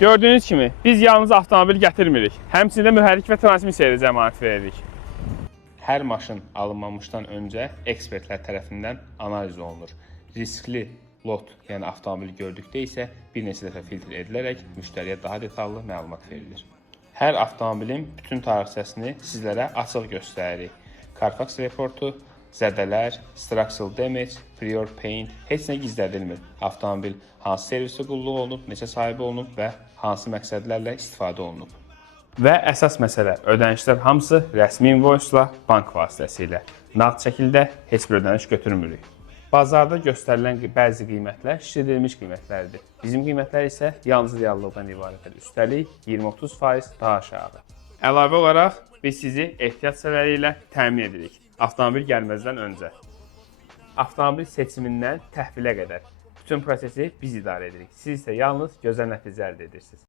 Gördüyünüz kimi, biz yalnız avtomobil gətirmirik. Həmçində mühərrik və transmisiyaya da cəmaət veririk. Hər maşın alınmamışdan öncə ekspertlər tərəfindən analiz olunur. Riskli lot, yəni avtomobil gördükdə isə bir neçə dəfə filtr edilərək müştəriyə daha detallı məlumat verilir. Hər avtomobilin bütün tarixçəsini sizlərə açıq göstəririk. Carfax reportu, zədələr, structural damage, prior paint, heç nə gizlədilmir. Avtomobil hansı servisdə qulluq olunub, neçə sahibi olunub və hansı məqsədlərlə istifadə olunub. Və əsas məsələ, ödənişlər hamısı rəsmi invoice-la, bank vasitəsilə. Nağd şəkildə heç bir ödəniş götürmürük. Bazarda göstərilən bəzi qiymətlər şişirdilmiş qiymətlərdir. Bizim qiymətlər isə yalnız reallıqdan ibarətdir. Üstəlik 20-30% daha aşağı. Əlavə olaraq biz sizi ehtiyat sənədi ilə təmin edirik. Avtomobil gəlməzdən öncə. Avtomobil seçimindən təhvilə qədər bütün prosesi biz idarə edirik. Siz isə yalnız gözəl nəticə əldə edirsiniz.